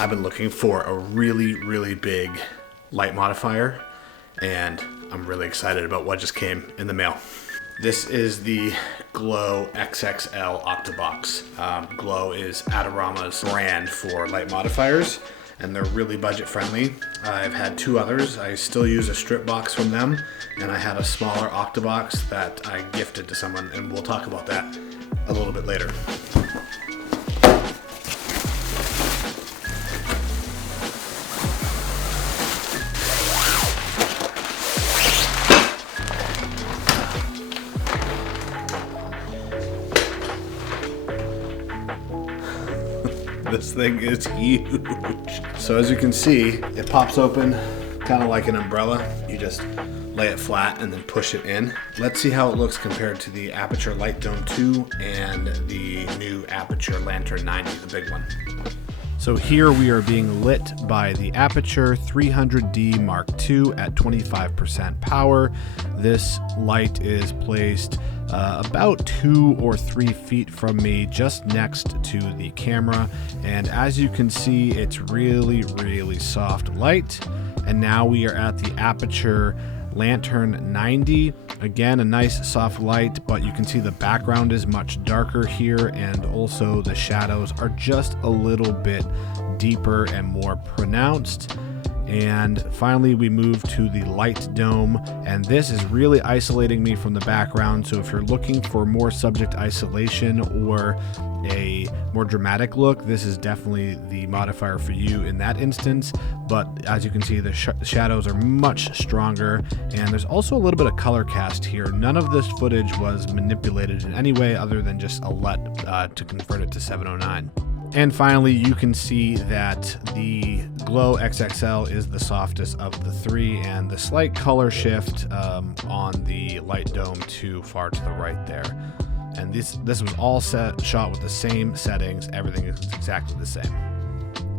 I've been looking for a really big light modifier, and I'm really excited about what just came in the mail. This is the Glow XXL Octabox. Glow is Adorama's brand for light modifiers, and they're really budget friendly. I've had two others. I still use a strip box from them, and I had a smaller Octabox that I gifted to someone, and we'll talk about that a little bit later. This thing is huge. So as you can see, it pops open kind of like an umbrella. You just lay it flat and then push it in. Let's see how it looks compared to the Aputure Light Dome II and the new Aputure Lantern 90, the big one. So here we are being lit by the Aputure 300D Mark II at 25% power. This light is placed about 2 or 3 feet from me, just next to the camera. And as you can see, it's really soft light. And now we are at the Aputure Lantern 90. Again, a nice soft light, but you can see the background is much darker here, and also the shadows are just a little bit deeper and more pronounced. And finally we move to the light dome, and this is really isolating me from the background. So if you're looking for more subject isolation or a more dramatic look, this is definitely the modifier for you in that instance. But as you can see, the shadows are much stronger, and there's also a little bit of color cast here. None of this footage was manipulated in any way other than just a LUT to convert it to 709. And finally, you can see that the Glow XXL is the softest of the three, and the slight color shift on the Light Dome II far to the right there. And this was all shot with the same settings. Everything is exactly the same.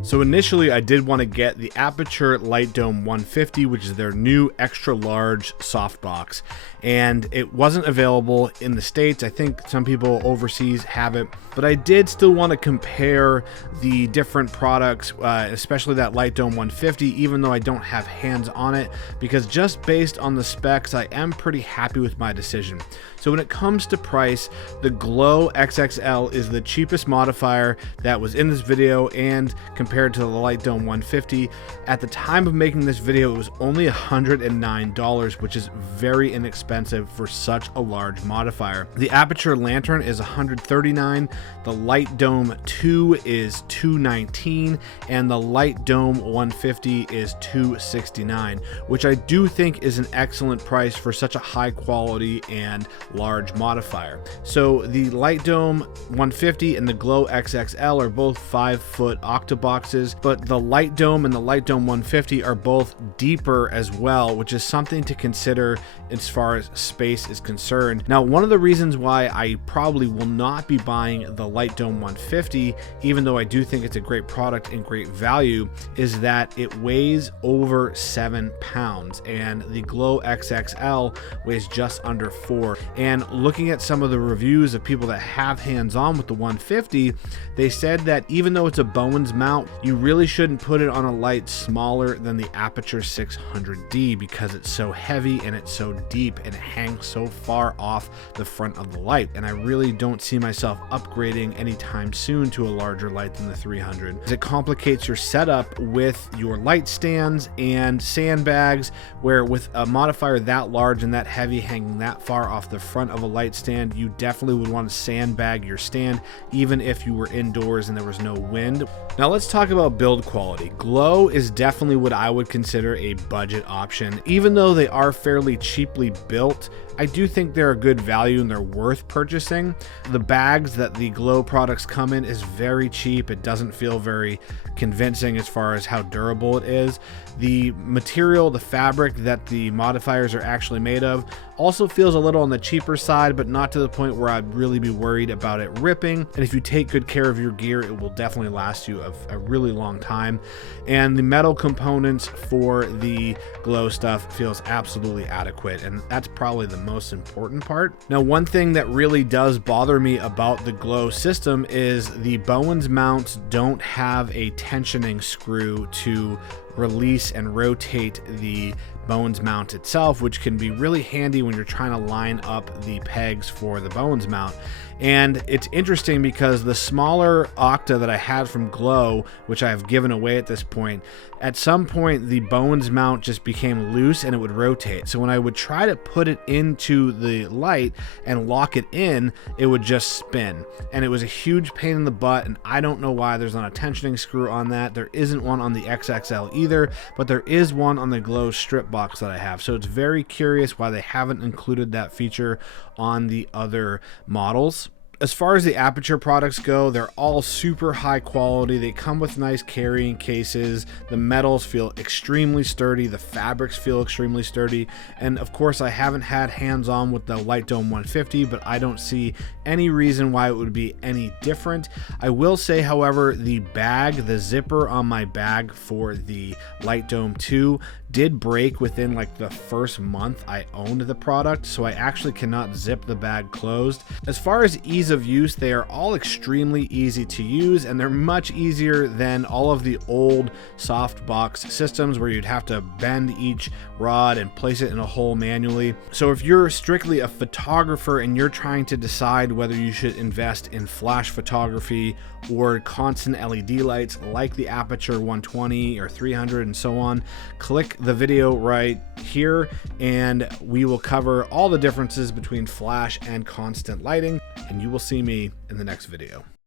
So initially I did want to get the Aputure Light Dome 150, which is their new extra large softbox, and it wasn't available in the States. I think some people overseas have it, but I did still want to compare the different products, especially that Light Dome 150, even though I don't have hands on it, because just based on the specs, I am pretty happy with my decision. So when it comes to price, the Glow XXL is the cheapest modifier that was in this video, and compared to the Light Dome 150, at the time of making this video, it was only $109, which is very inexpensive for such a large modifier. The Aputure Lantern is $139, the Light Dome 2 is $219, and the Light Dome 150 is $269, which I do think is an excellent price for such a high quality and large modifier. So the Light Dome 150 and the Glow XXL are both 5-foot octaboxes, but the Light Dome and the Light Dome 150 are both deeper as well, which is something to consider as far as space is concerned. Now, one of the reasons why I probably will not be buying the Light Dome 150, even though I do think it's a great product and great value, is that it weighs over 7 pounds, and the Glow XXL weighs just under 4. And looking at some of the reviews of people that have hands-on with the 150, they said that even though it's a bowens mount, you really shouldn't put it on a light smaller than the Aputure 600D because it's so heavy and it's so deep and it hangs so far off the front of the light. And I really don't see myself upgrading anytime soon to a larger light than the 300. It complicates your setup with your light stands and sandbags, where with a modifier that large and that heavy hanging that far off the front of a light stand, you definitely would want to sandbag your stand even if you were indoors and there was no wind. Now let's talk about build quality. Glow is definitely what I would consider a budget option. Even though they are fairly cheaply built, I do think they're a good value and they're worth purchasing. The bags that the Glow products come in is very cheap. It doesn't feel very convincing as far as how durable it is. The material, the fabric that the modifiers are actually made of, also feels a little on the cheaper side, but not to the point where I'd really be worried about it ripping. And if you take good care of your gear, it will definitely last you a really long time. And the metal components for the Glow stuff feels absolutely adequate, and that's probably the most important part. Now, one thing that really does bother me about the Glow system is the bowens mounts don't have a tensioning screw to release and rotate the bowens mount itself, which can be really handy when you're trying to line up the pegs for the bowens mount. And it's interesting because the smaller Octa that I had from Glow, which I have given away at this point, at some point the bowens mount just became loose and it would rotate. So when I would try to put it into the light and lock it in, it would just spin. And it was a huge pain in the butt, and I don't know why there's not a tensioning screw on that. There isn't one on the XXL either, but there is one on the Glow strip box that I have. So it's very curious why they haven't included that feature on the other models. As far as the Aputure products go, they're all super high quality. They come with nice carrying cases. The metals feel extremely sturdy. The fabrics feel extremely sturdy. And of course, I haven't had hands-on with the Light Dome 150, but I don't see any reason why it would be any different. I will say, however, the bag, the zipper on my bag for the Light Dome 2 did break within like the first month I owned the product, so I actually cannot zip the bag closed. As far as ease of use, they are all extremely easy to use, and they're much easier than all of the old softbox systems where you'd have to bend each rod and place it in a hole manually. So if you're strictly a photographer and you're trying to decide whether you should invest in flash photography or constant LED lights like the Aputure 120 or 300 and so on, click the video right here and we will cover all the differences between flash and constant lighting, and you will see me in the next video.